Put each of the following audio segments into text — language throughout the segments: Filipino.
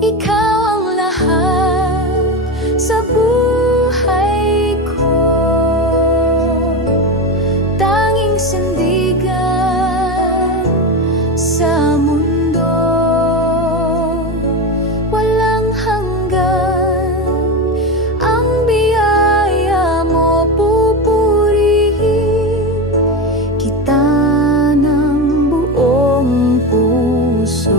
ikaw ang lahat sa buhay ko. Tanging sandigan sa mundo, walang hanggan. Ang biyaya mo pupurihin kita ng buong puso.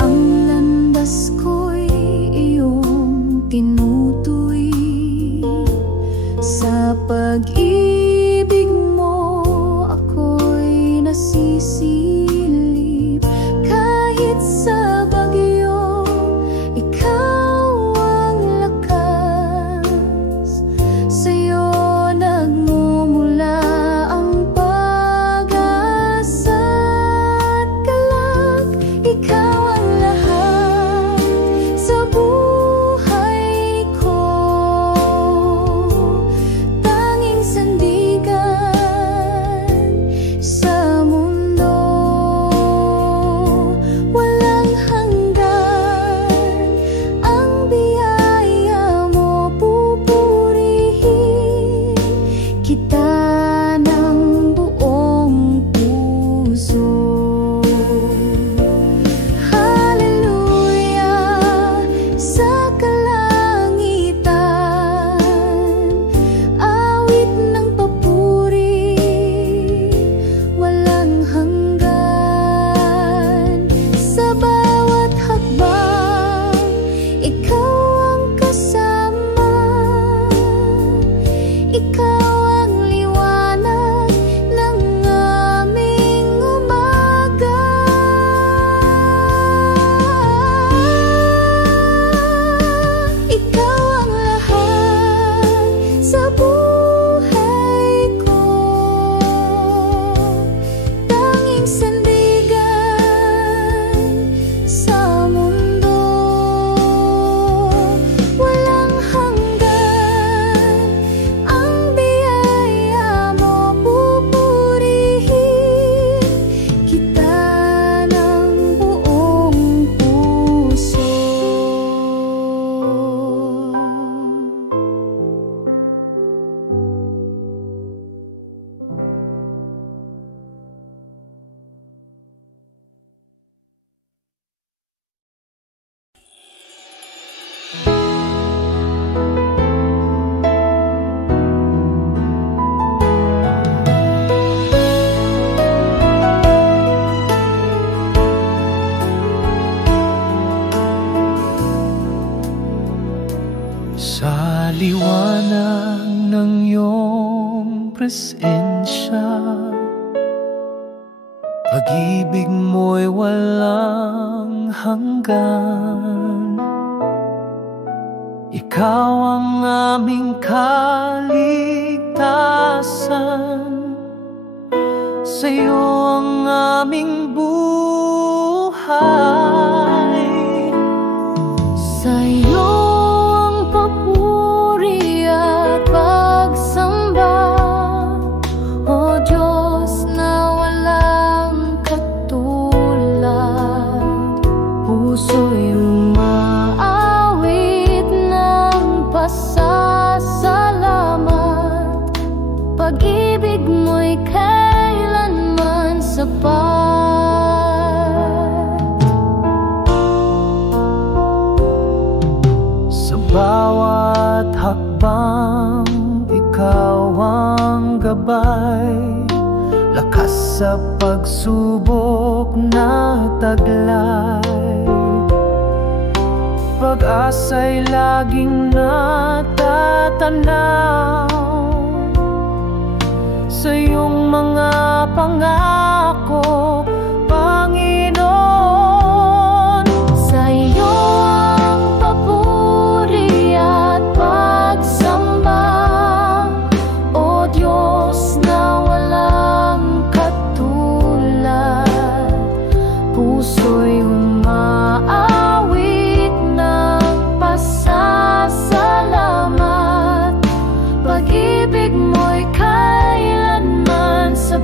Ang landas ko'y iyong tinutuwi, sa pag-ibig mo ako'y nasisilip. Kahit sa bagyo, ikaw ang lakas. Sa'yo nagmumula ang pag-asa at galak. Ikaw ang lahat sa buhay ko. Tanging sandigan sa mundo, walang hanggan. Ang biyaya mo pupurihin kita ng buong puso. Hallelujah sa kalangitan, awit ng papuri, walang hanggan. Sa bawat hakbang, ikaw ang kasama. Ikaw ang liwanag ng aming umaga. Ikaw ang lahat sa buhay ko. Tanging sandigan sa mundo, walang hanggan. Ang biyaya mo pupurihin kita ng buong puso. Sa liwanag ng iyong presensya, pag-ibig mo'y walang hanggan. Ikaw ang aming kaligtasan, sa'yo ang aming buhay. Sa'yo ang papuri at pagsamba, O Diyos na walang katulad. Puso'y umaawit ng pasasalamat. Pag-ibig mo'y kailanman sapat. Sa bawat hakbang, ikaw ang gabay. Lakas sa pagsubok na taglay. Pag-asa'y laging natatanaw sa iyong mga pangako, Panginoon. Sa iyo ang papuri at pagsamba, O Diyos na walang katulad. Puso'y umaawit ng pasasalamat. Pag-ibig mo'y kailanman sa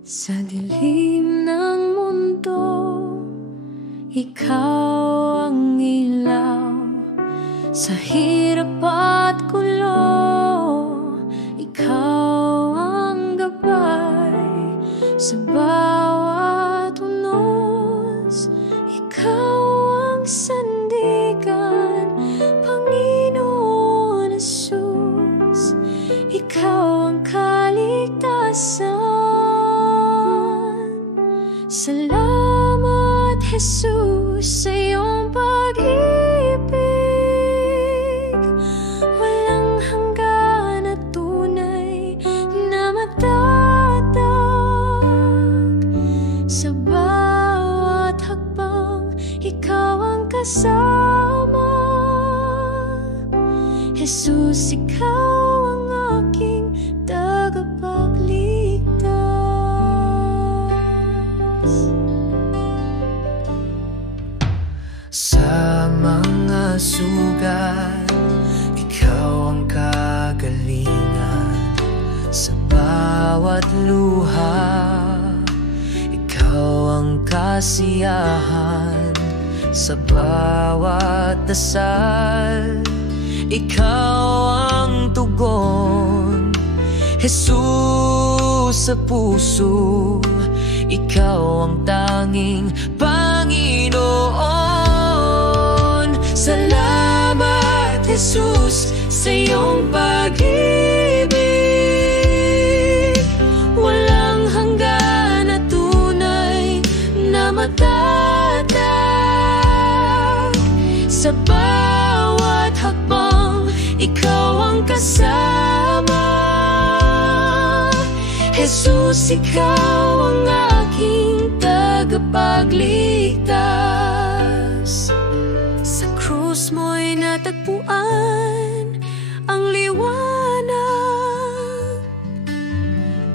Sa dilim ng mundo, ikaw ang ilaw. Sa hirap at gulo, ikaw ang gabay. Sa bawat unos, ikaw ang sandigan. Panginoon Jesus, ikaw ang kaligtasan. Salamat, Jesus, sa iyong pag-ibig. Walang hanggan at tunay na matatag. Sa bawat hakbang, ikaw ang kasama. Jesus, ikaw ang aking tagapagligtas. Sa mga sugat, ikaw ang kagalingan. Sa bawat luha, ikaw ang kasiyahan. Sa bawat dasal, ikaw ang tugon. Jesus, sa puso, ikaw ang tanging Panginoon. Salamat, Jesus, sa iyong pag-ibig. Walang hanggan at tunay na matatag. Sa bawat hakbang, ikaw ang kasama. Jesus, ikaw ang aking tagapagligtas. Sa krus mo'y natagpuan ang liwanag.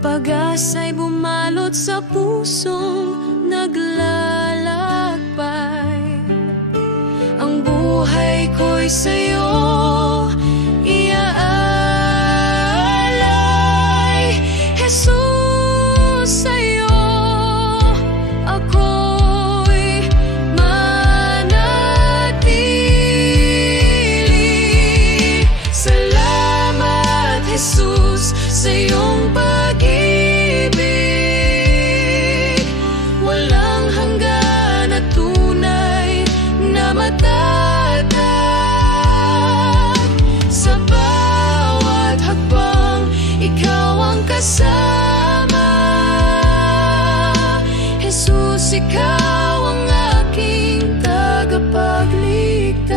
Pag-asa'y bumalot sa pusong naglalakbay. Ang buhay ko'y sa'yo iaalay. Jesus, sa'yo ako'y manatili. Salamat, Jesus, sa iyong pag-ibig. Walang hanggan at tunay na matatag. Sa bawat hakbang, ikaw ang kasama. Jesus, ikaw ang aking tagapagligtas.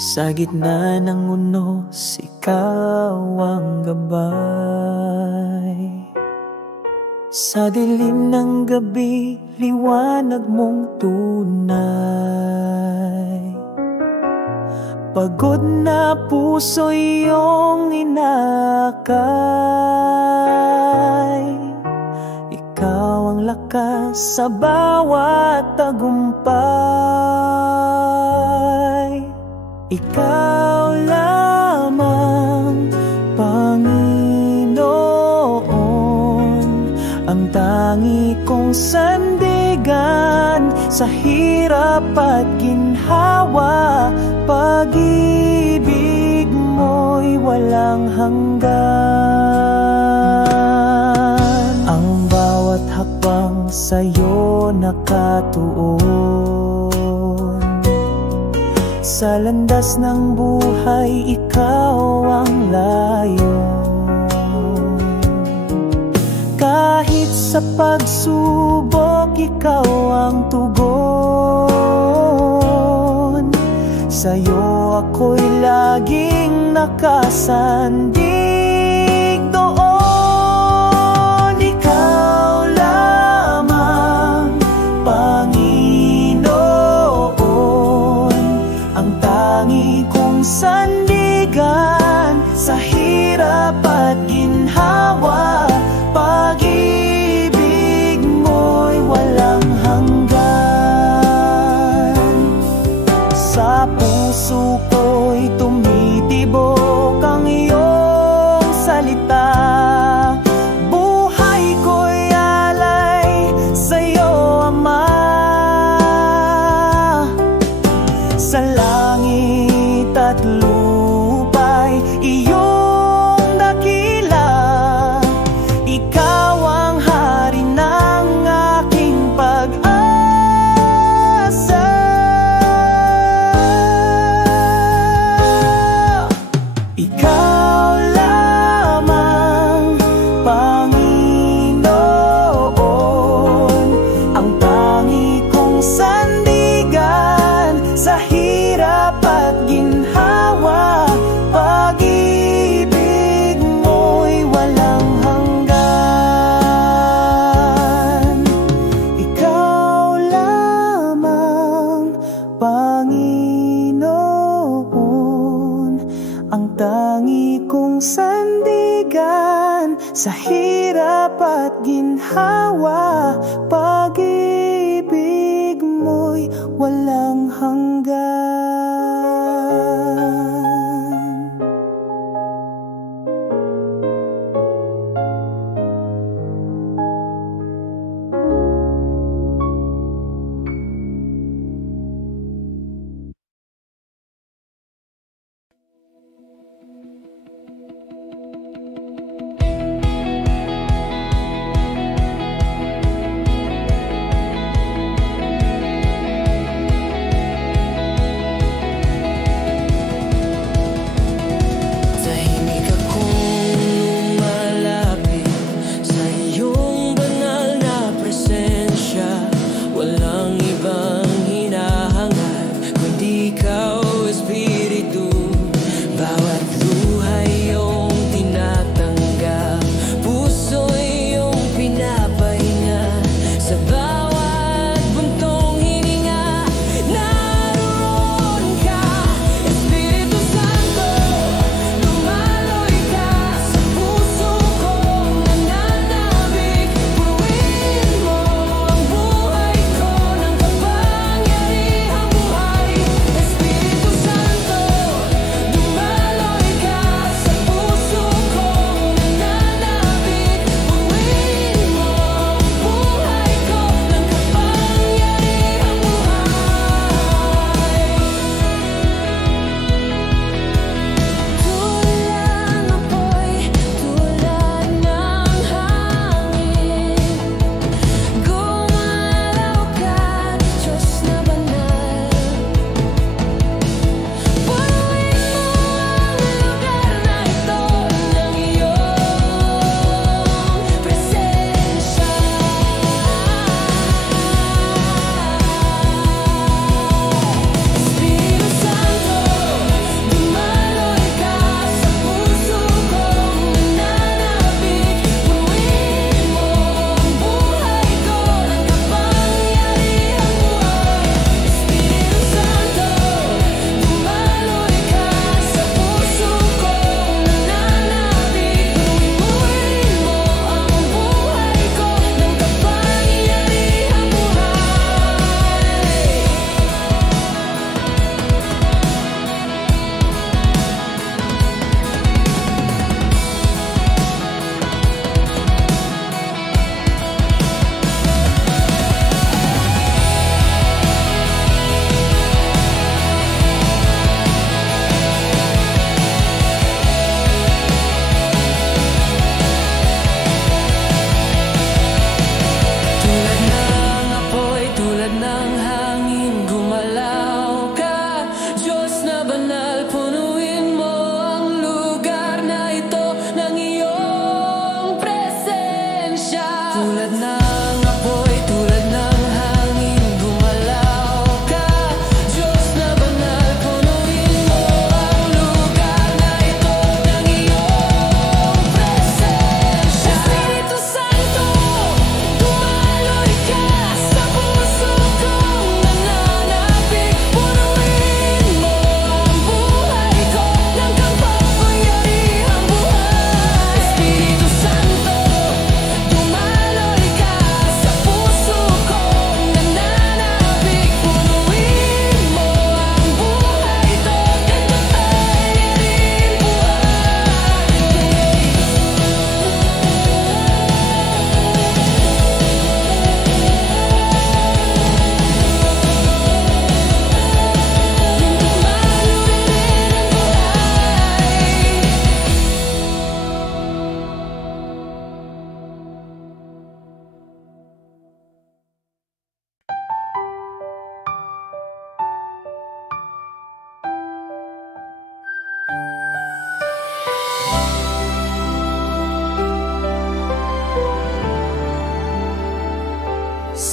Sa gitna ng unos, ikaw ang gabay. Sa dilim ng gabi, liwanag mong tunay. Pagod na puso iyong inakay. Ikaw ang lakas sa bawat tagumpay. Ikaw lamang, Panginoon, ang tangi kong sandigan sa hirap at ginhawa. Pag-ibig mo'y walang hanggan. Ang bawat hakbang sa'yo nakatuon. Sa landas ng buhay, ikaw ang layon. Kahit sa pagsubok, ikaw ang tugon. Sa'yo ako'y laging nakasandig doon. Ikaw lamang, Panginoon, ang tangi kong sandigan sa hirap at ginhawa. Pag-ibig mo'y walang hanggan. Sa puso ko'y tumitibok ang iyong salita. Buhay ko'y alay sa'yo, Ama. Sa langit at lupa'y iyong dakila. Ikaw ang hari ng aking pag-asa. Ikaw lamang, Panginoon, ang tangi kong sandigan sa hirap at ginhawa. Pag-ibig mo'y walang hanggan. Ikaw lamang, Panginoon, ang tangi kong sandigan sa hirap at ginhawa. Pag-ibig mo'y walang hanggan.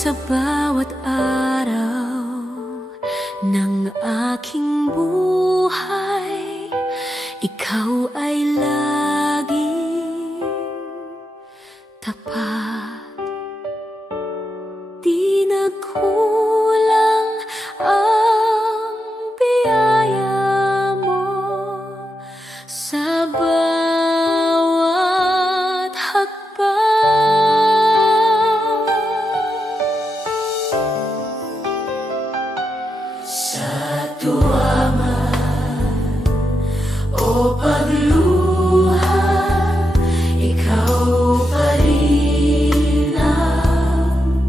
sa bawat araw ng aking buhay, ikaw ay laging tapat. Di nagkulang ang biyaya mo sa bawat hakbang. Sa tuwa man o pagluha, ikaw pa rin ang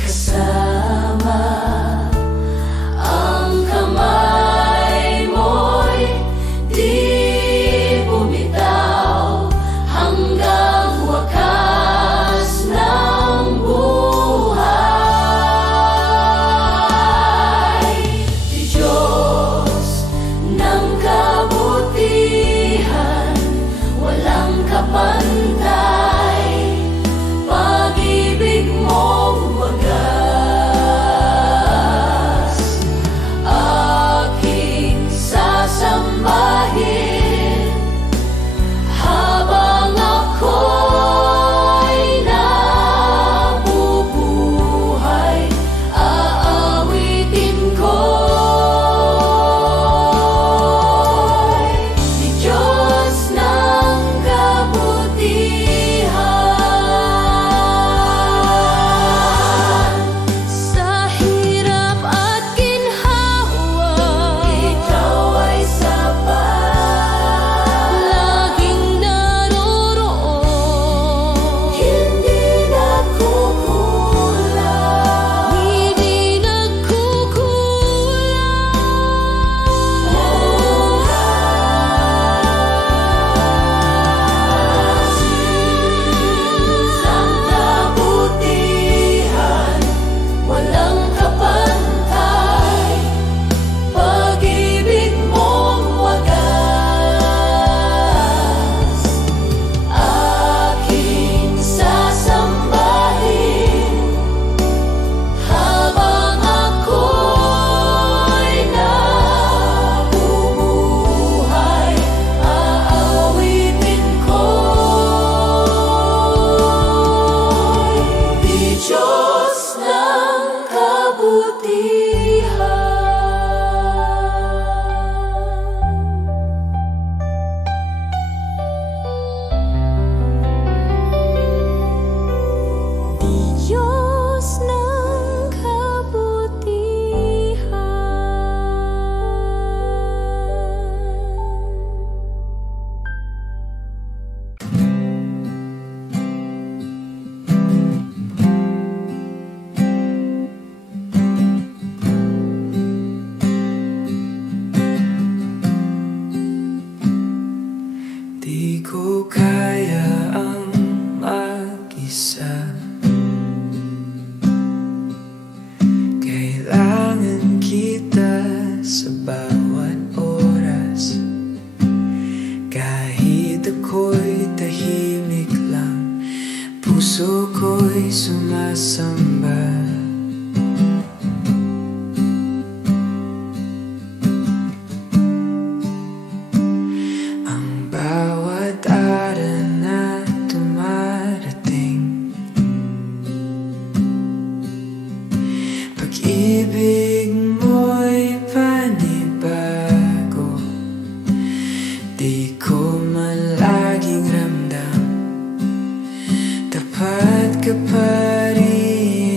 kasama. Ang kamay mo'y di bumitaw hanggang wakas ng buhay. Di Diyos ng kabutihan, walang kapantay, pag-ibig mong wagas. Aking sasambahin habang ako'y nabubuhay, aawitin ko'y di Diyos ng kabutihan. Sa hirap at ginhawa, ikaw ay sapat, laging naroroon, hindi nagkukulang, hindi ang kabutihan, walang kapantay, pag-ibig mong wagas. Aking sasambahin habang ako'y nabubuhay, aawitin ko'y di Diyos ng kabutihan. Di Diyos ng kabutihan. Di ko kaya ang mag-isa, kailangan kita sa bawat oras. Kahit ako'y tahimik lang, puso ko'y sumasamba. Ang bawat araw na dumarating, pag-ibig mo'y panibago. Di ko man laging ramdam, tapat ka pa rin.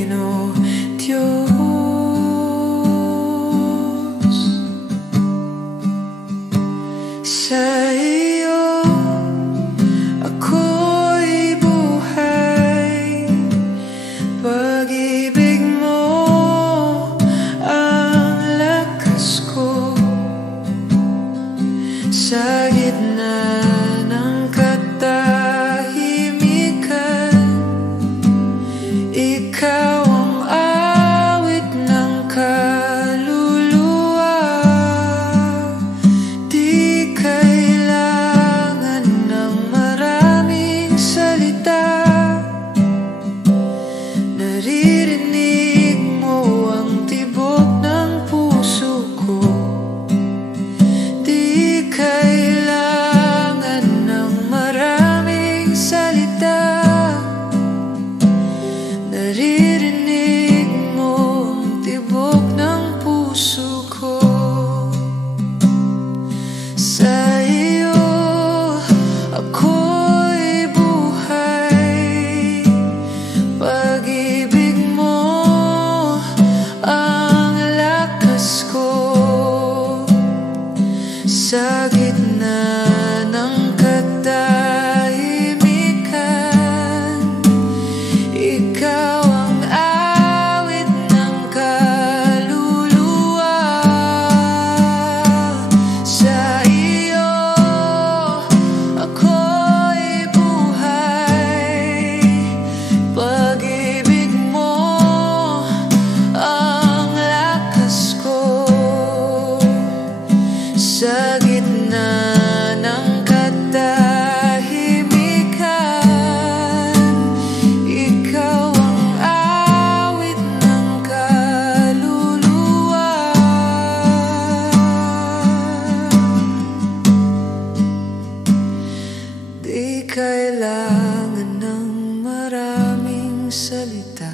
kailangan ng maraming salita.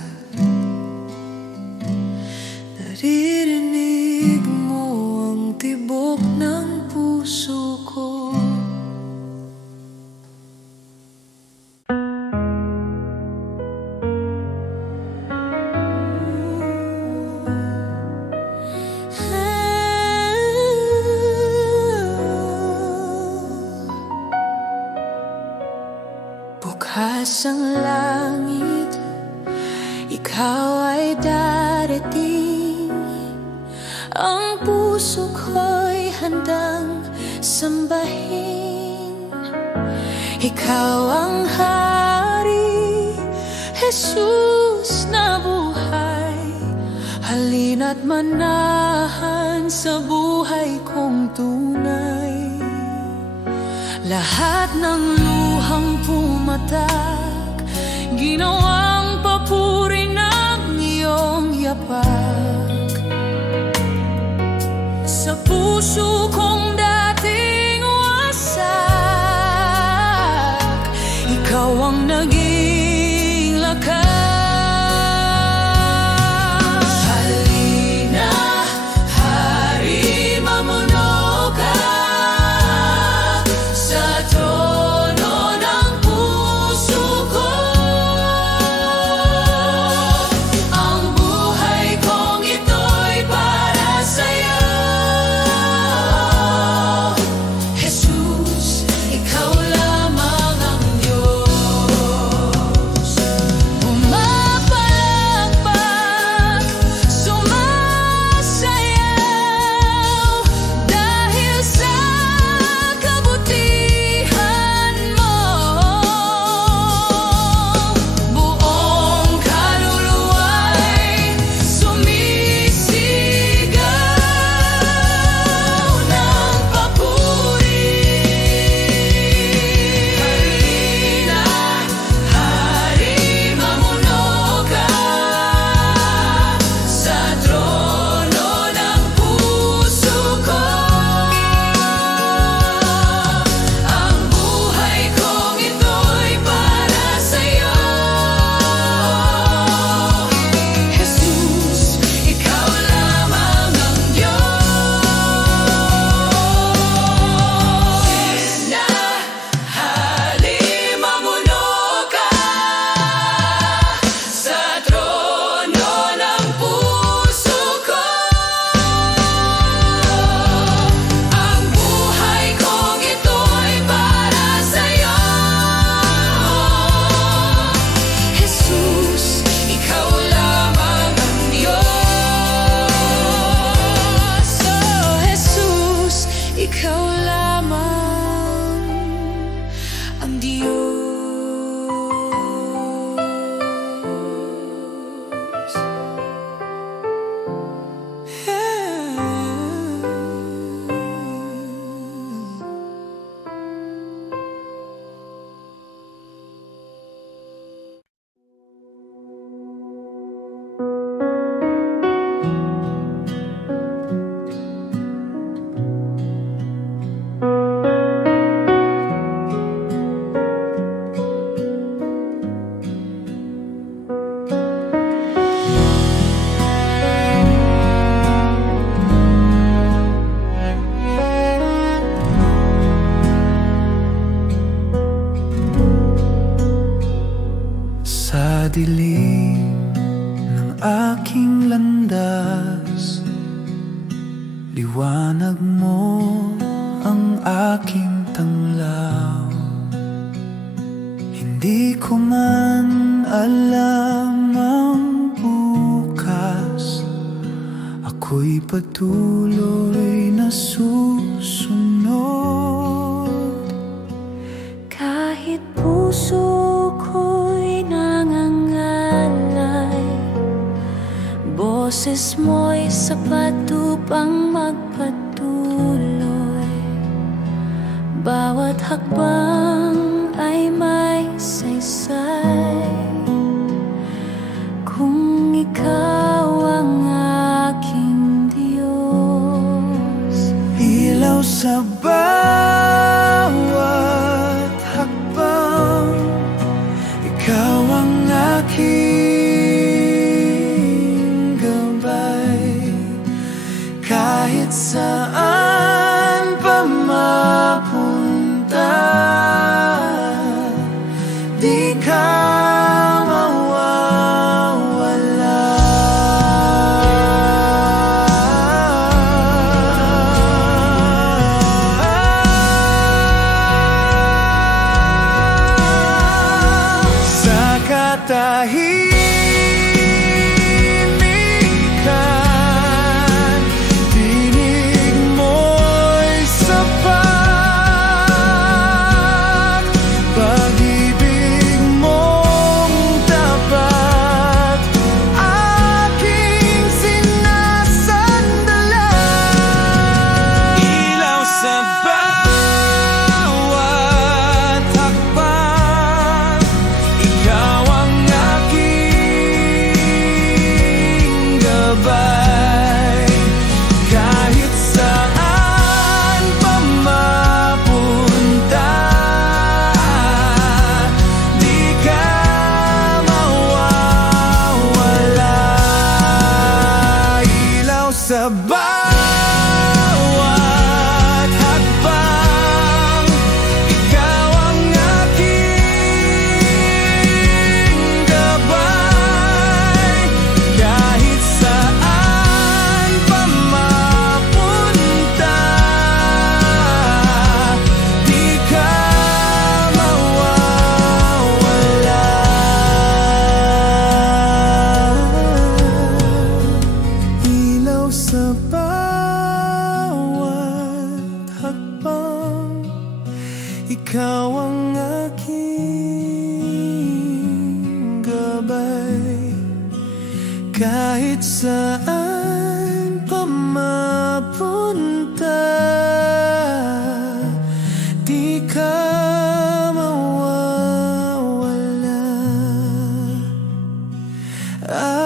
Naririnig mo ang tibok ng puso ko. Bukas ang langit, ikaw ay darating. Ang puso ko'y handang sambahin. Ikaw ang hari, Jesus na buhay. Halina't manahan sa buhay kong tunay. Lahat ng luhang pumatak, ginawang papuri ng iyong yapak. Sa puso kong dating wasak, ikaw ang naging lakas. Halina, Hari, mamuno ka sa trono ng puso ko. Ang buhay kong ito'y para sa'yo, Jesus, ikaw lamang ang Diyos. Pumapalakpak, sumasayaw, dahil sa kabutihan mo. Buong kaluluwa'y sumisigaw ng papuri. Halina, Hari, mamuno ka sa trono ng puso ko. Ang buhay kong ito'y para sa'yo, Jesus, ikaw lamang ang Diyos. Na Hari, mamuno ka sa trono ng puso ko. Ang buhay kong ito'y para sa'yo, Jesus, ikaw lamang ang Diyos. Oh, Jesus, ikaw lamang ang Diyos. Sa dilim ng aking landas, liwanag mo ang aking tanglaw. Hindi ko man alam ang bukas, ako'y patuloy na susunod. Kahit puso ko'y nangangalay, boses mo'y sapat upang magpatuloy. Bawat hakbang ay may saysay, kung ikaw ang aking Diyos. Ilaw sa bawat hakbang, katahimikan, tinig mo'y sapat, pag-ibig mong tapat, aking sinasandalan. Ilaw sa bawat hakbang, ikaw ang aking gabay. Kahit saan pa mapunta, di ka mawawala. Ilaw sa bawat hakbang, ikaw ang aking gabay. Kahit saan pa mapunta, di ka mawawala. Ilaw sa bawat hakbang, ikaw ang aking gabay. Kahit saan pa mapunta, di ka mawawala.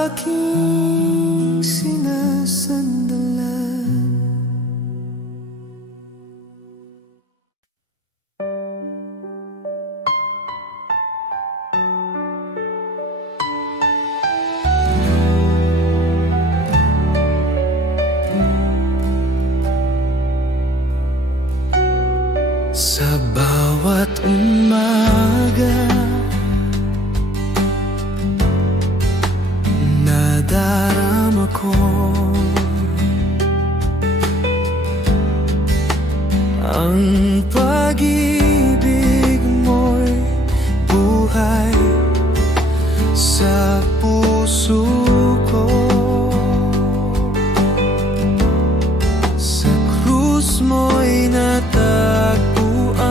Aking sinasandalan. Sa bawat umaga, nadarama ko ang pag-ibig mo'y buhay sa puso ko. Sa krus mo'y natagpuan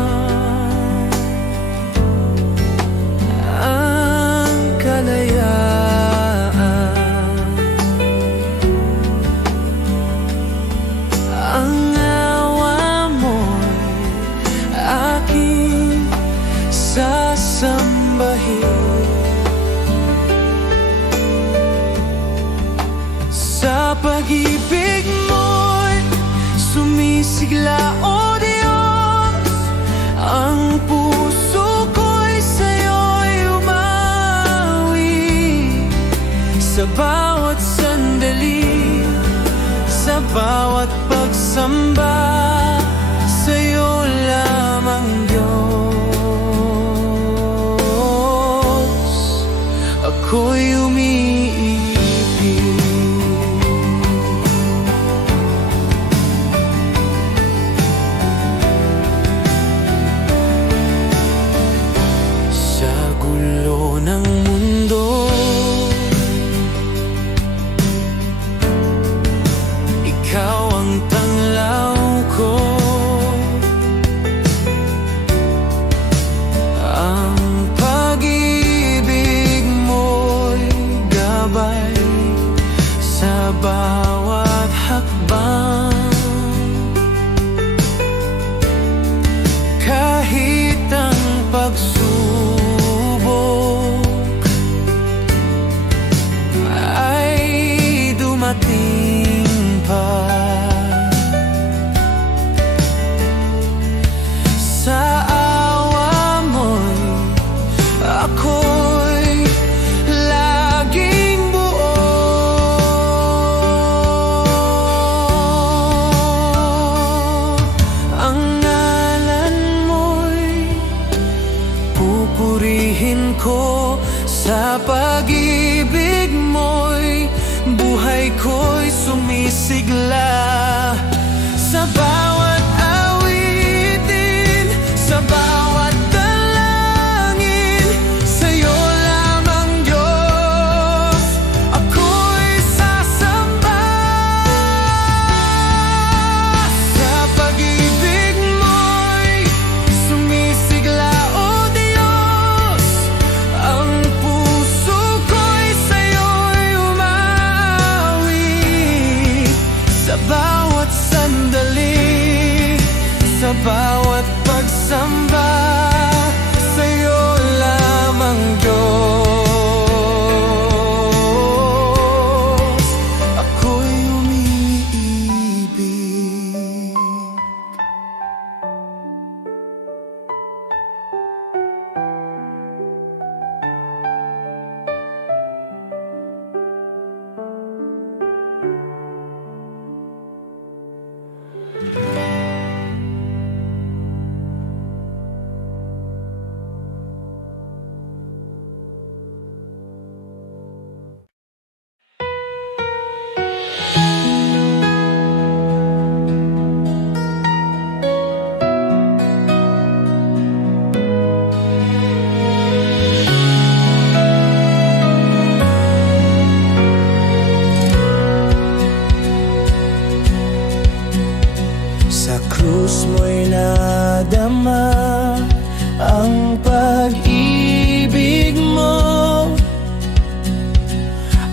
ang kalayaan. Ang awa mo'y aking sasambahin. Sa pag-ibig mo'y sumisigla, o Diyos, ang puso ko'y sa'yo'y umawi. Sa bawat sandali, sa bawat pagsamba, sa'yo lamang Diyos, ako'y umiibig. Sa gulo ng mundo, ikaw ang tanglaw ko. Ang pag-ibig mo'y gabay sa bawat hakbang. Kahit ang pagsubok ay dumating pa, sa awa mo'y ako'y laging buo. Ang ngalan mo'y pupurihin ko. Sa pag-ibig mo'y buhay ko'y sumisigla. Sa bawat awitin, sa bawat dalangin, sa'yo lamang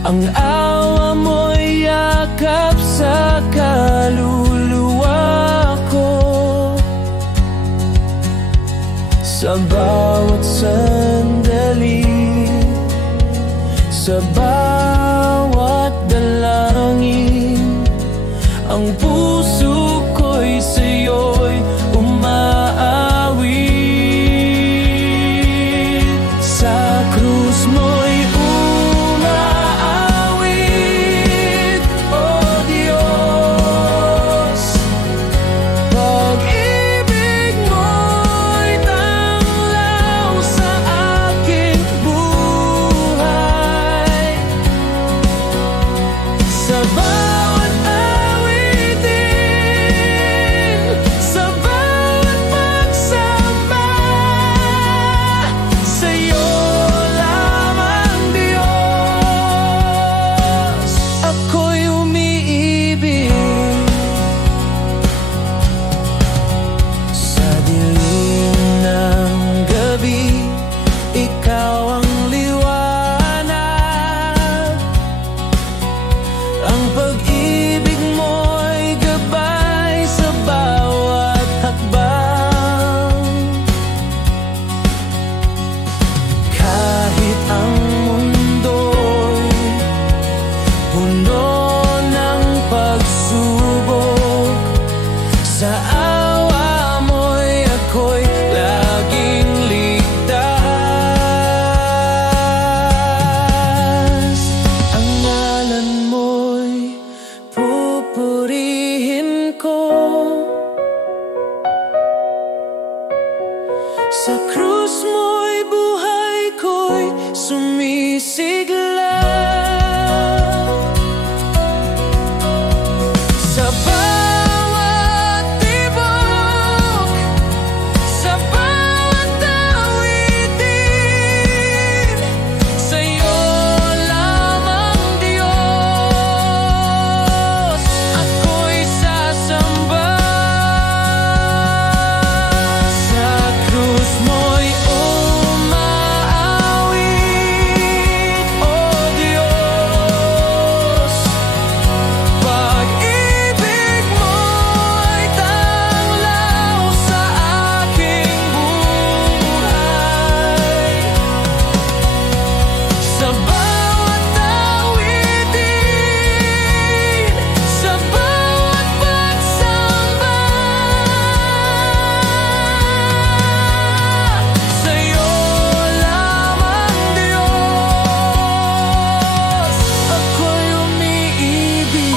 Ang awa mo'y yakap sa kaluluwa ko. Sa bawat sandali, sa bawat dalangin, ang puso ko'y sa'yo'y umaawit. Sa krus mo'y umaawit, O Diyos. Pag-ibig mo'y tanglaw sa aking buhay. Sa bawat awitin, sa bawat pagsamba, sa'yo lamang, Diyos, ako'y umiibig. Sa dilim ng gabi, ikaw ang liwanag. Ang pag-ibig mo'y gabay sa bawat hakbang. Kahit ang mundo'y puno ng pagsubok, sa awa mo'y ako'y laging ligtas. Ang ngalan mo'y pupurihin ko. Sa krus mo'y buhay ko'y sumisigla. Sa bawat tibok, sa bawat awitin, sa'yo lamang, Diyos, ako'y sasamba. Sa krus mo'y umaawit, O Diyos. Pag-ibig mo'y tanglaw sa aking buhay. Sa bawat awitin, sa bawat pagsamba, sa'yo lamang, Diyos, ako'y umiibig.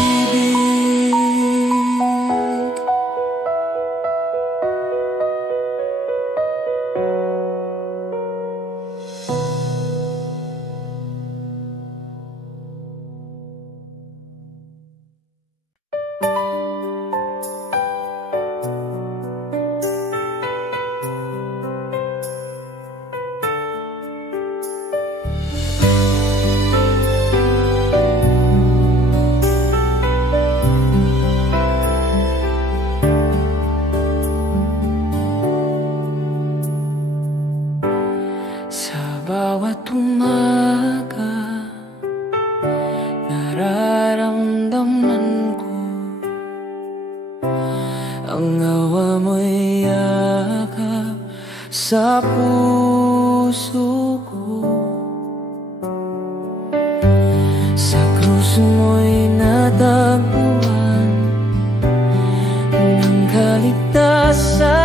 Sa bawat umaga, nararamdaman ko ang awa mo'y yakap sa puso ko. Sa krus mo'y natagpuan ng kaligtasan.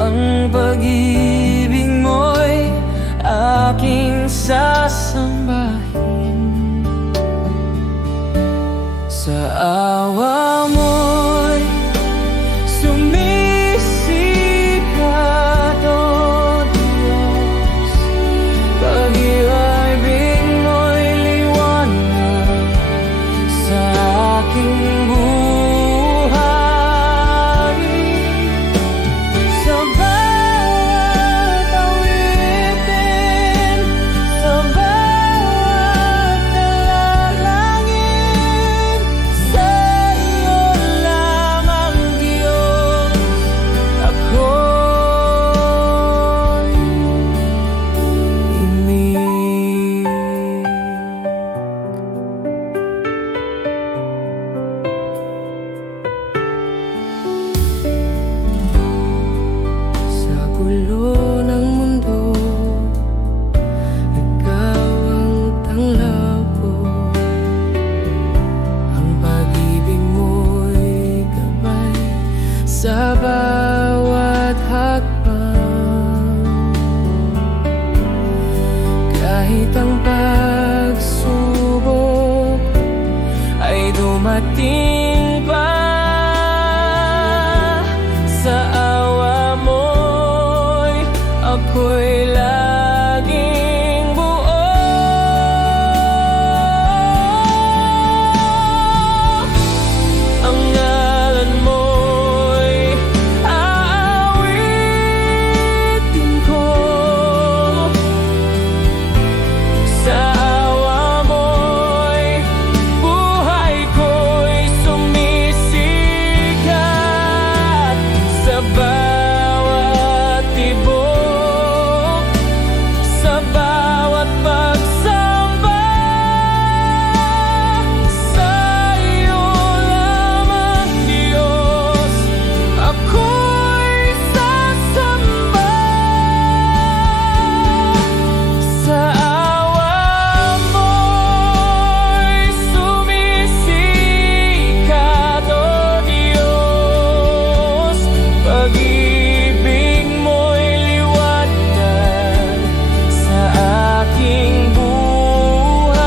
Ang pag-ibig mo'y aking sasambahin. Sa awa mo'y sumisikat, O Diyos. Pag-ibig mo'y liwanag sa aking buhay. Sa bawat awitin, sa bawat dalangin, sa dulo ng mundo, ikaw ang tanglaw ko. Ang pag-ibig mo'y gabay sa bawat hakbang. Kahit ang pagsubok ay dumating pa, sa awa mo'y ako'y laging buo. Ang ngalan mo'y aawitin ko, sa awa mo'y buhay ko'y sumisikat, sa bawat tibok, sa bawat pagsamba. Sa iyo lamang, Diyos, ako'y sasamba. Sa awa mo'y sumisikat, O Diyos. Pag-ibig mo'y liwanag sa aking buhay.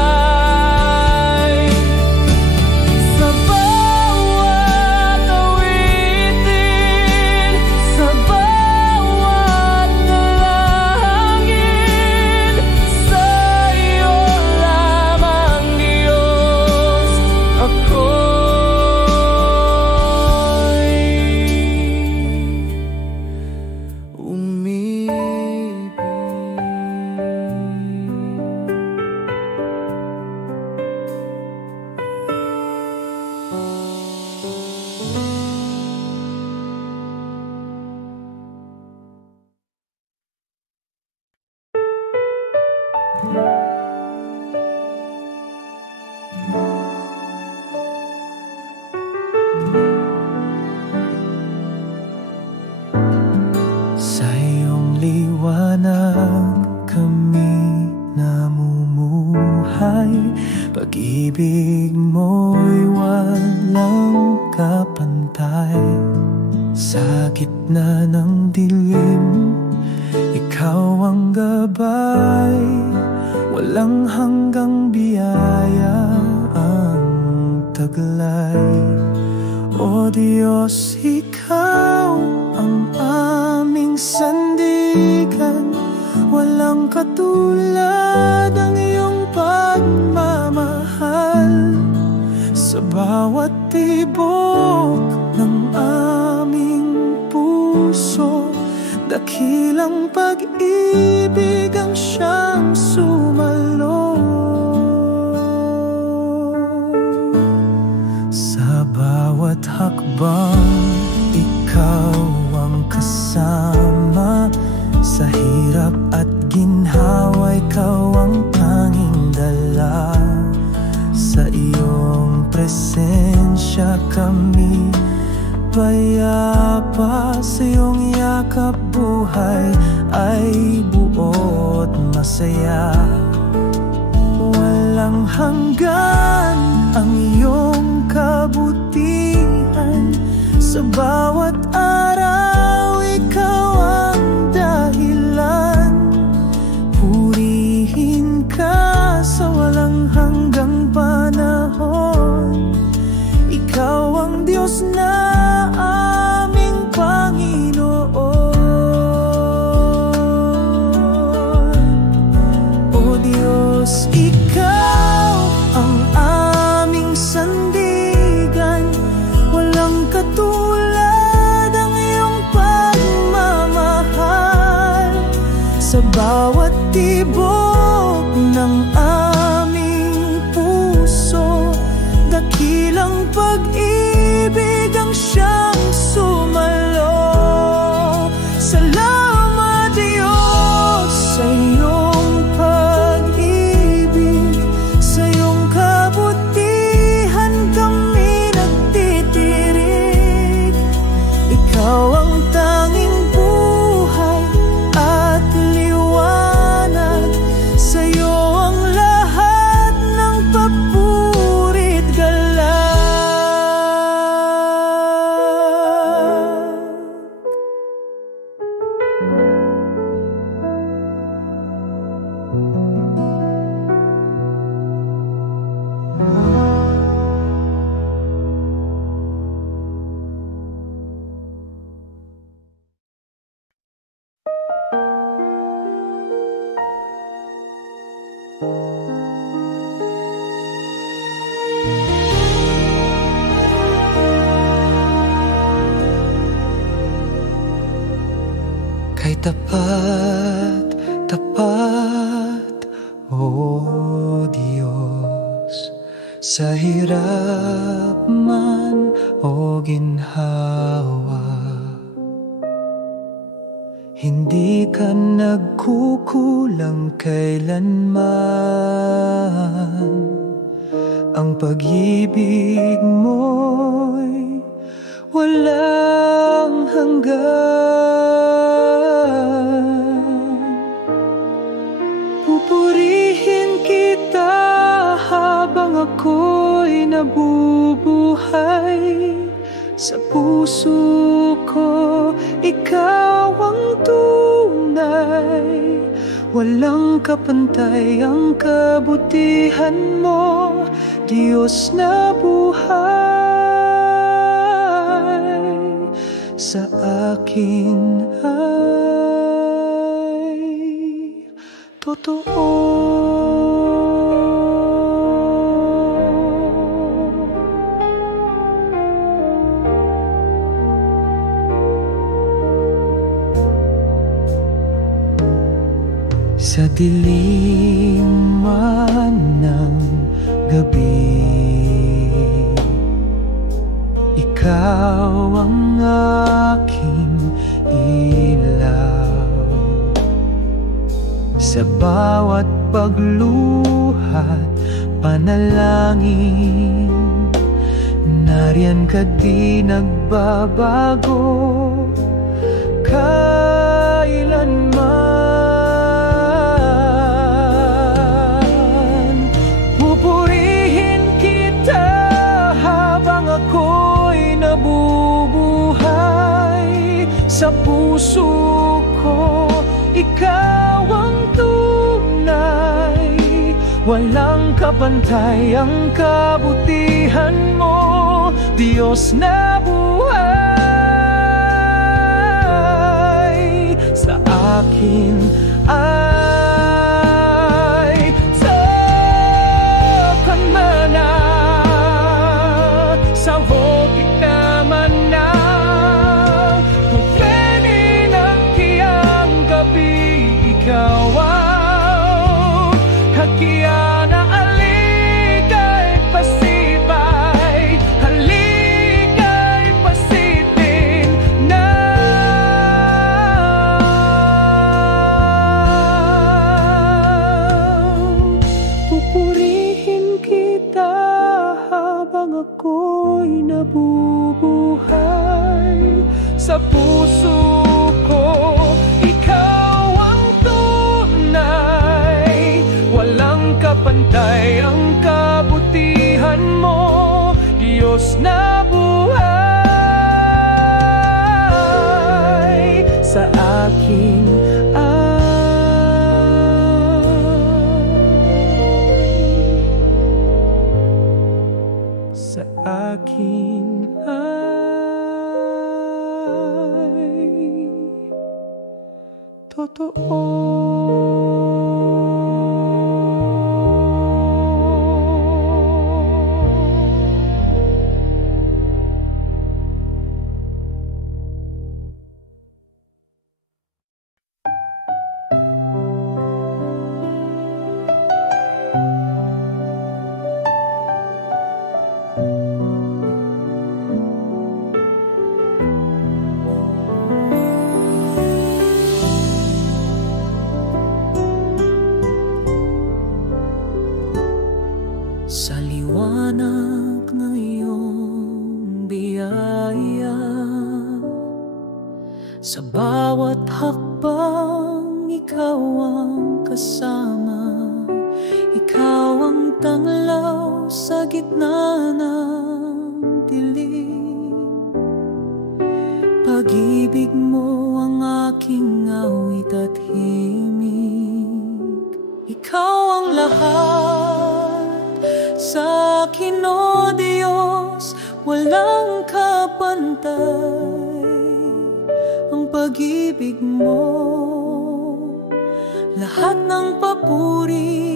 Sa bawat awitin, sa bawat dalangin, sa iyo lamang, Diyos, ako'y umibig. Sa iyong liwanag kami namumuhay. Pag-ibig mo'y walang kapantay. Sa gitna ng dilim, ikaw ang gabay. Walang hanggang biyaya ang taglay. O Diyos, ikaw ang aming sandigan. Walang katulad ang iyong pagmamahal. Sa bawat tibok ng aming puso, dakilang pag-ibig ang siyang sumalo. Sa bawat hakbang, ikaw ang kasama. Sa hirap at ginhawa, ikaw ang tanging dala. Sa iyong presensya kami payapa. Sa iyong yakap buhay ay buot masaya. Walang hanggan ang iyong kabutihan. Sa bawat araw, ikaw ang dahilan. Purihin ka sa walang hanggang panahon. Ikaw ang Diyos na aming Panginoon. O Diyos, ikaw ang aming sandigan. Walang katulad ang iyong pagmamahal. Sa bawat tibok ng aming puso, dakilang pag-ibig ang siyang sumalo. Salamat, Diyos, sa iyong pag-ibig. Sa iyong kabutihan kami nagtitirig. Ikaw ang tanging buhay Kay tapat, tapat, O Diyos, sa hirap man o ginhawa. Hindi ka nagkukulang kailanman. Ang pag-ibig mo'y walang hanggan. Pupurihin kita habang ako'y nabubuhay. Sa puso ko, ikaw ang tunay. Walang kapantay ang kabutihan mo, Diyos na buhay. Sa akin ay totoo. Sa dilim man ng gabi, ikaw ang aking ilaw. Sa bawat pagluhat, panalangin, nariyan ka di nagbabago kailanman. Sa puso ko, ikaw ang tunay. Walang kapantay ang kabutihan mo, Diyos na buhay. Sa akin ay sa mana, sa hopik naman na ikaw ang hakiana, aligay pasipay, haligay pasitin na. Pupurihin kita habang ako'y nabubuhay. Sa puso ko, kapantay ang kabutihan mo, Diyos na buhay. Sa aking sa aking totoo. Sa liwanag ng iyong biyaya, sa bawat hakbang ikaw ang kasama. Ikaw ang tanglaw sa gitna ng dilim. Pag-ibig mo ang aking awit at himig. Ikaw ang lahat sa akin, O Diyos, walang kapantay ang pag-ibig mo. Lahat ng papuri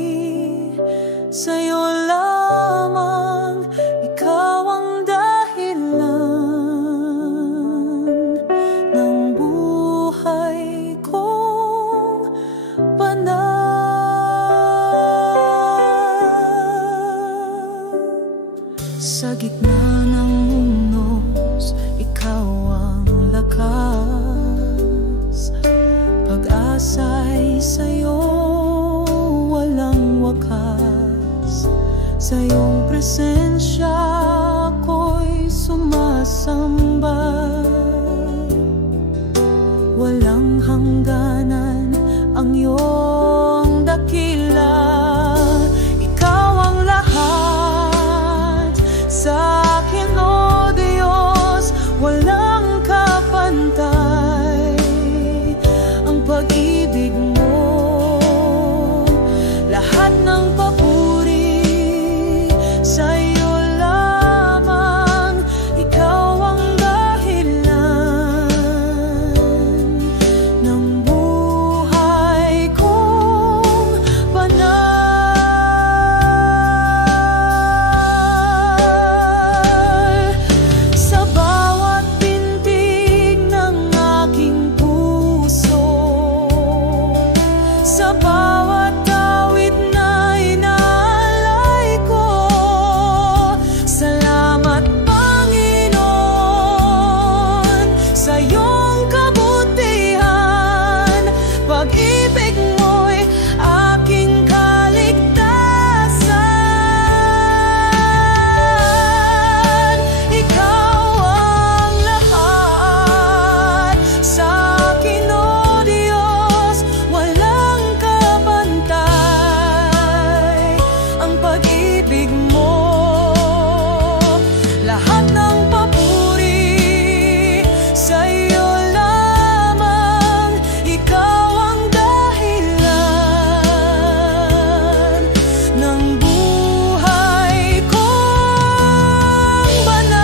sa'yo lamang, ikaw ang dahilan ng buhay pag-asa'y sa'yo walang wakas. Sa iyong presensya ako'y sumasamba. Walang hangganan ang iyong dakila. Ikaw ang lahat sa akin, O Diyos. Walang kapantay ang pag-ibig mo. Lahat ng papuri sa'yo lamang. Ikaw ang dahilan ng buhay kong banal. Sa bawat pintig ng aking puso, sa bawat awit na inaalay ko, salamat Panginoon sa iyong kabutihan. Pag-ibig mo'y aking kaligtasan. Ikaw ang lahat sa akin, O Diyos. Walang kabantay ang pag-ibig mo. Lahat ng papuri sa'yo lamang. Ikaw ang dahilan ng buhay kong banal.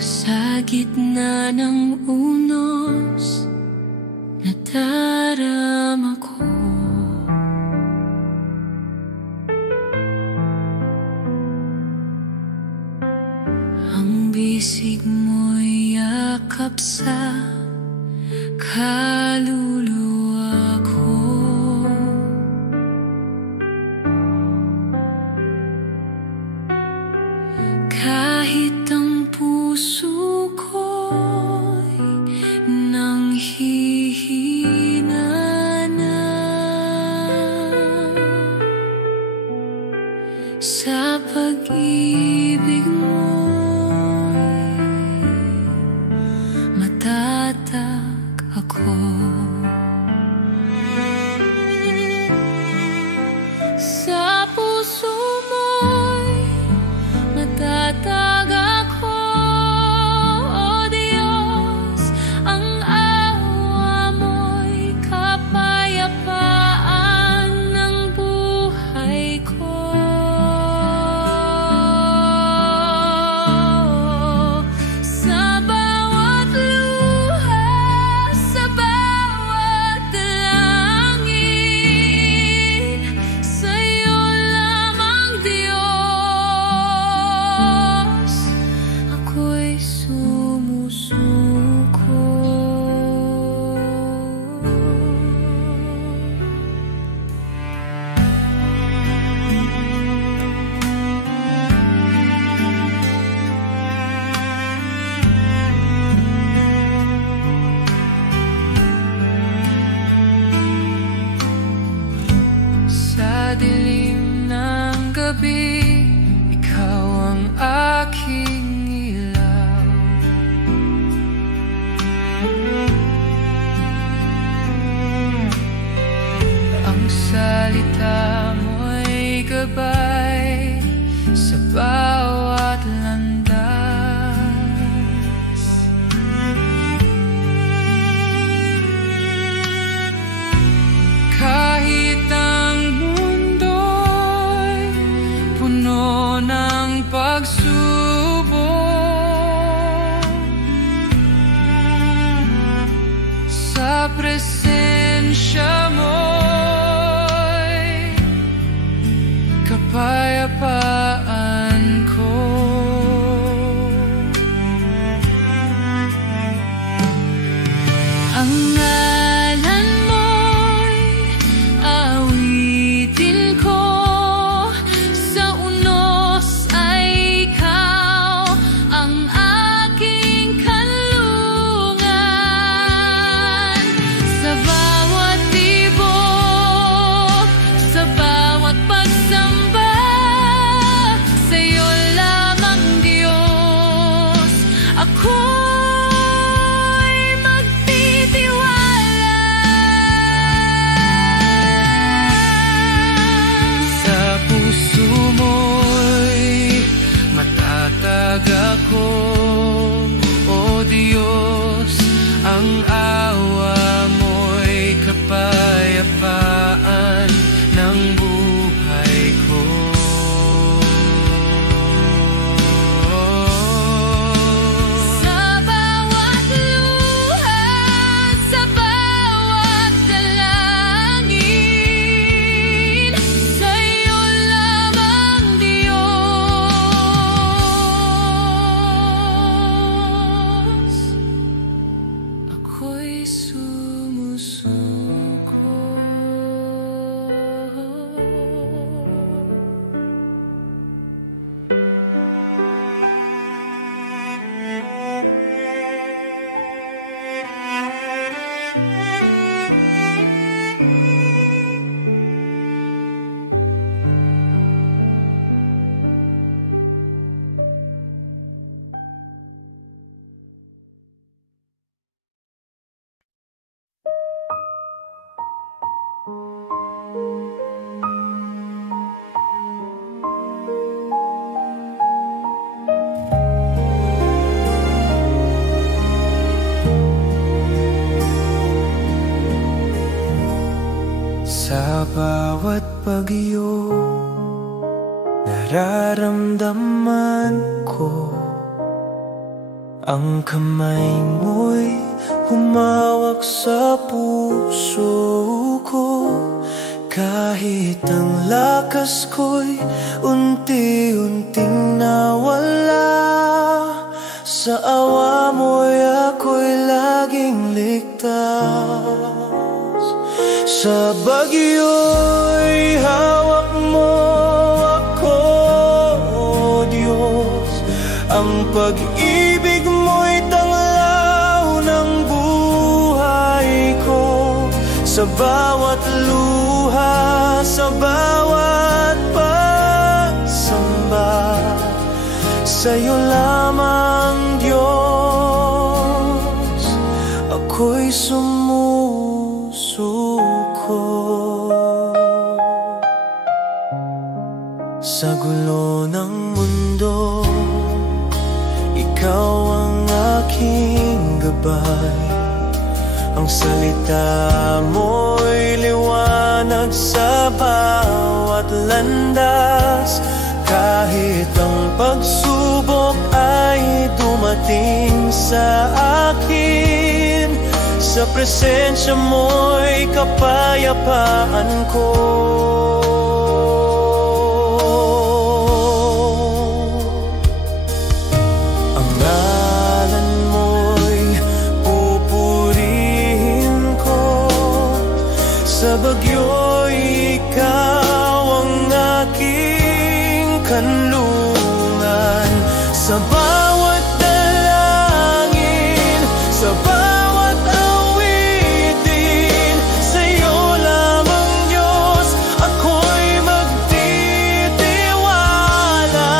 Sa gitna ng unos, nadarama ko ang bisig mo'y yakap sa kaluluwa ko. Kahit ang puso ko'y nanghihina na, sa pag-ibig mo'y matatag ako. Sa puso mo'y matatag ako, O Diyos. Ang awa mo'y kapayapaan ng buhay ko. Sa bawat luha, sa bawat langit, sa'yo lamang Diyos ako'y sumusuko. Sa dilim ng gabi, ikaw ang aking ilaw. Ang salita mo'y gabay sa bawat landas. Kahit ang mundo'y puno ng pagsubok, sa presensya mo'y kapayapaan ko. Ang ngalan mo'y awitin ko, sa unos ay ikaw ang aking kanlungan. Sa bawat tibok, sa bawat pagsamba, sa'yo lamang Diyos ako'y magtitiwala. Sa puso mo'y matatag ako, O Diyos, ang awa mo'y kapayapaan ng buhay ko. Sa bawat luha, sa bawat dalangin, sa'yo lamang Diyos ako'y sumusuko. Sa bawat bagyo, nararamdaman ko ang kamay mo'y humawak sa puso ko. Kahit ang lakas ko'y unti-unting nawala, sa awa mo'y ako'y laging ligtas. Sa bagyo'y hawak mo ako, O Diyos. Ang pag-ibig mo'y tanglaw ng buhay ko. Sa bawat luha, sa bawat pagsamba, sa'yo lamang Diyos ako'y sumusuko. Sa gulo ng mundo, ikaw ang aking gabay. Ang salita mo'y liwanag sa bawat landas. Kahit ang pagsubok ay dumating sa akin, sa presensya mo'y kapayapaan ko. Ang ngalan mo'y pupurihin ko, sa bagyo'y ikaw ang aking kanlungan. Sa bawat dalangin, sa bawat awitin, sa'yo lamang Diyos ako'y magtitiwala.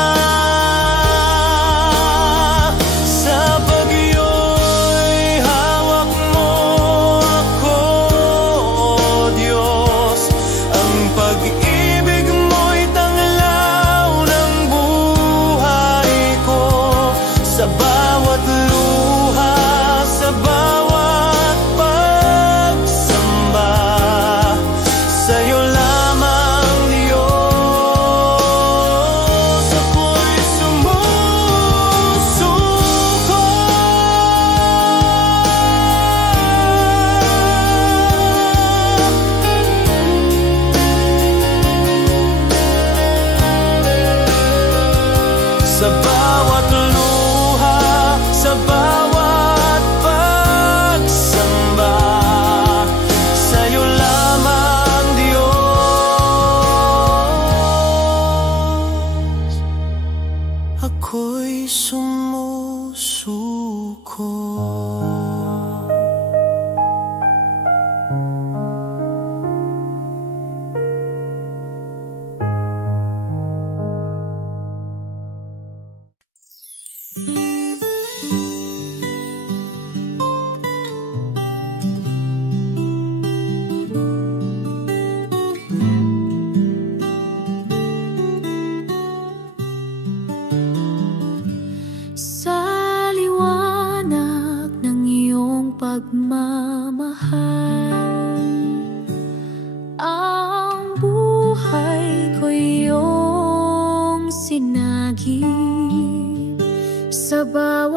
Sa bagyo'y hawak mo ako, O Diyos. Ang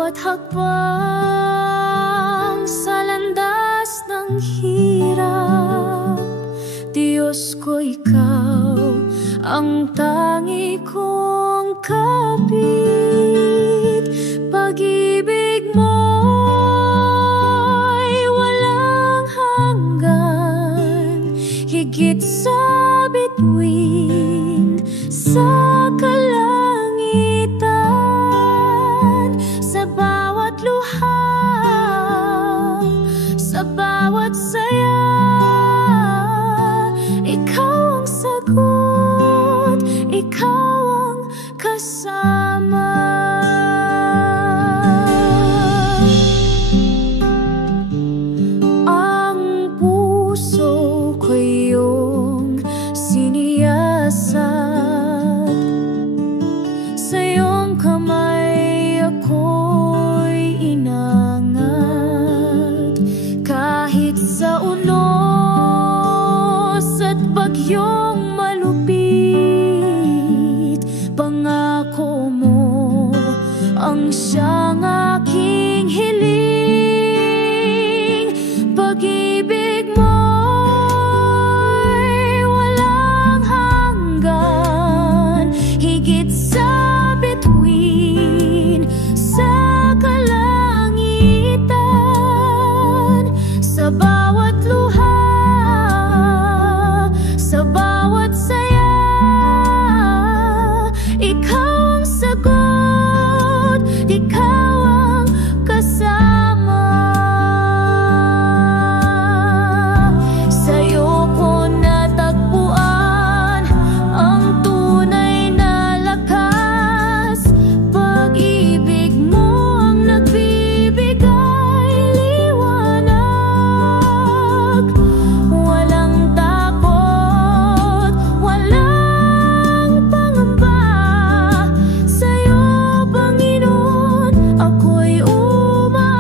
bawat hakbang sa landas ng hirap. Diyos ko, ikaw ang tangi kong kapit. Pag-ibig mo'y walang hanggan, higit sa bituin sa kalangitan. Sa bawat luha, sa bawat saya, ikaw ang sagot, ikaw ang kasama. Ang puso ko iyong siniyasat, sa iyong kamay ako'y inangat. Kahit sa unos at bagyong malupit, pangako mo ang siyang aking hiling. Pag-ibig mo'y walang hanggan, higit sa bituin sa kalangitan. Sa bawat luha, sa bawat saya, ikaw ang sagot, ikaw ang kasama. Sa'yo ko natagpuan ang tunay na lakas. Pag-ibig mo ang nagbibigay liwanag. Walang takot, walang pangamba. Sa'yo, Panginoon, ako'y umaasa.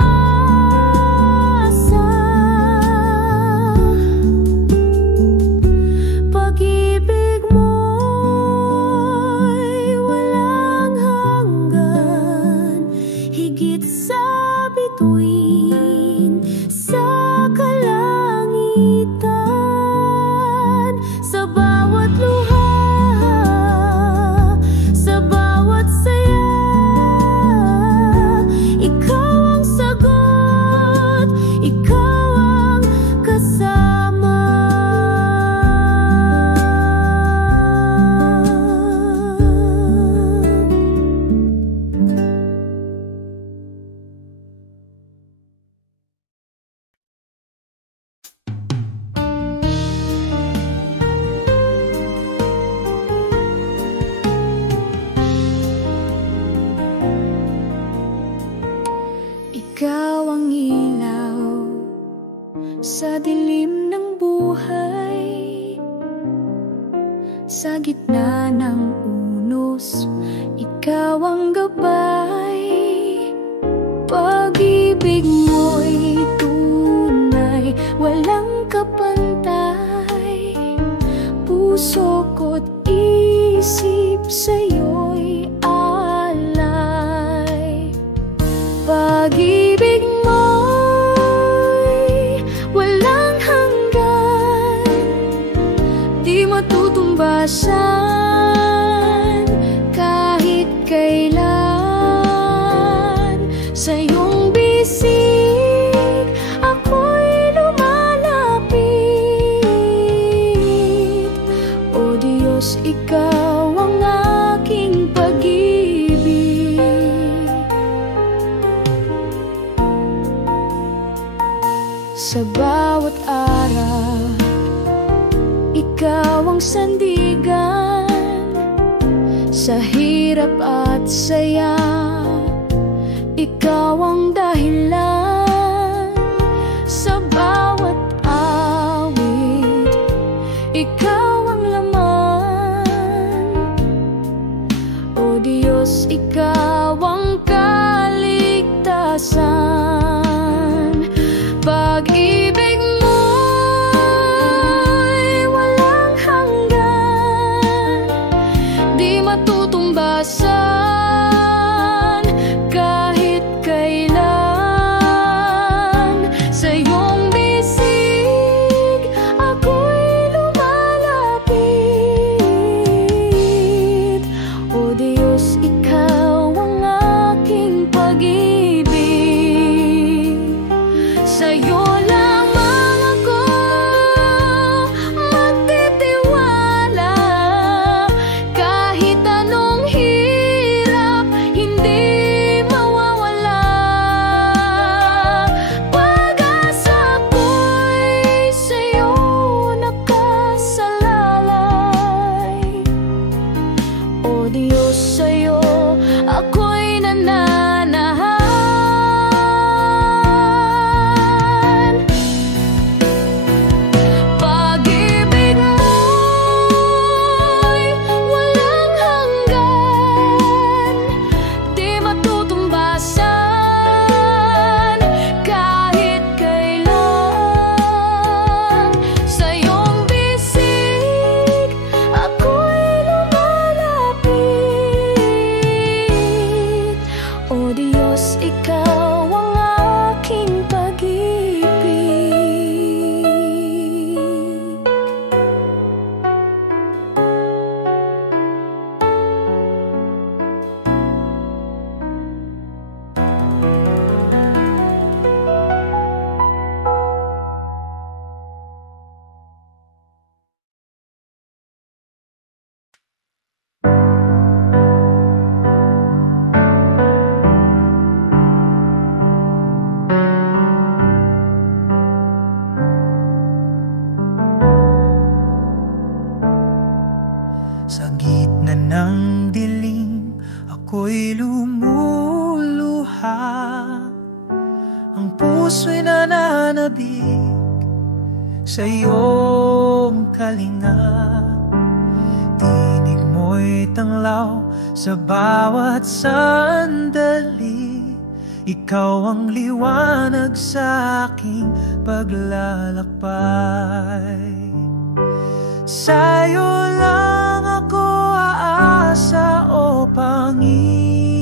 Pag-ibig mo'y walang hanggan, higit sa bituin sa kalangitan. Sa bawat luha, sa bawat saya, ikaw ang sagot, ikaw ang kasama. Ikaw ang ilaw sa dilim ng buhay, sa gitna ng unos, ikaw ang gabay. Pag-ibig mo'y tunay, walang kapantay. Puso ko't isip sa'yo'y alay. Pag-ibig mo'y walang hanggan, di matutumbasan kahit kailan. Sa iyong bisig ako'y lumalapit. O Diyos, ikaw ang aking pag-ibig. Sa bawat araw, ikaw ang sandigan. Sa hirap at saya, ikaw ang dahilan. Sa bawat awit, ikaw ang laman. O Diyos, ikaw ang kaligtasan. Pag-ibig mo'y walang hanggan, di matutumbasan kahit kailan. pag-ibig sa iyong kalinga. Tinig mo'y tanglaw sa bawat sandali. Ikaw ang liwanag sa aking paglalakbay. Sa'yo lang ako aasa, o Panginoon.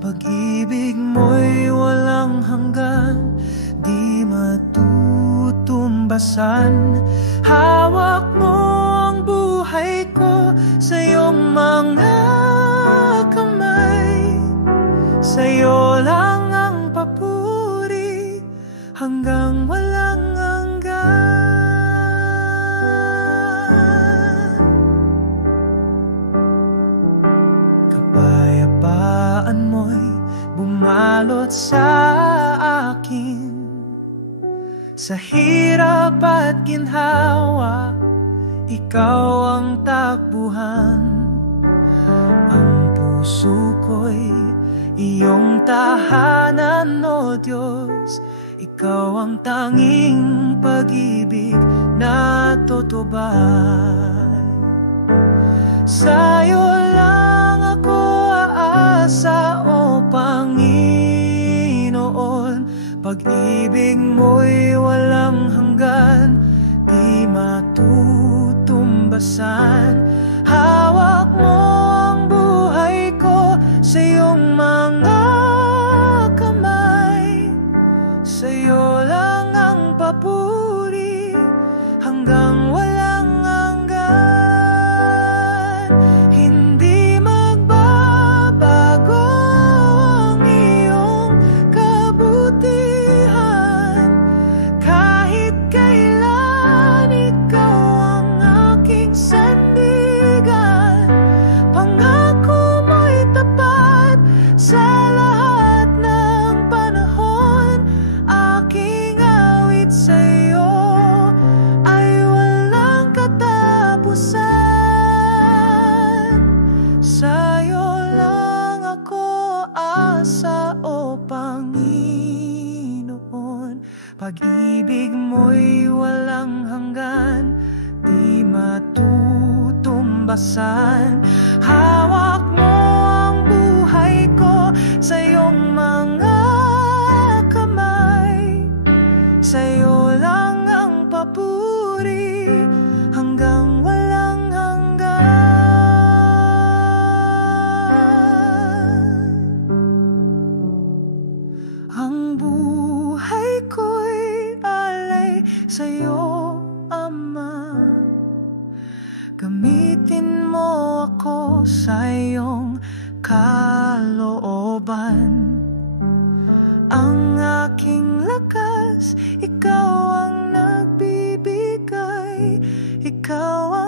Pag-ibig mo'y walang hanggan, di matutumbasan. Hawak mo ang buhay ko sa iyong mga kamay. Sa'yo lang ang papuri hanggang walang hanggan. Kapayapaan mo'y bumalot sa akin. Sa hirap at ginhawa, ikaw ang takbuhan. Ang puso ko'y iyong tahanan, o Diyos. Ikaw ang tanging pag-ibig na tutubay. Sa'yo lang ako aasa, o Panginoon. Pag-ibig mo'y walang hanggan, di matutumbasan. Hawak mo ang buhay ko sa iyong mga kamay. Sa'yo lang ang papuri hanggang walang hanggan. Hindi magbabago ang iyong kabutihan. Kahit kailan ikaw ang aking sandigan. Pangako mo'y tapat sa lahat ng panahon. Aking awit sa'yo ay walang katapusan. Sa'yo lang ako aasa, o Panginoon. Pag-ibig mo'y walang hanggan, di matutumbasan. Hawak mo ang buhay ko sa iyong mga kamay. Sa'yo lang ang papuri hanggang walang hanggan. Ang buhay ko'y alay sa'yo, Ama. Gamitin mo ako sa iyong kalooban. Ang aking lakas, ikaw ang nagbibigay. Ikaw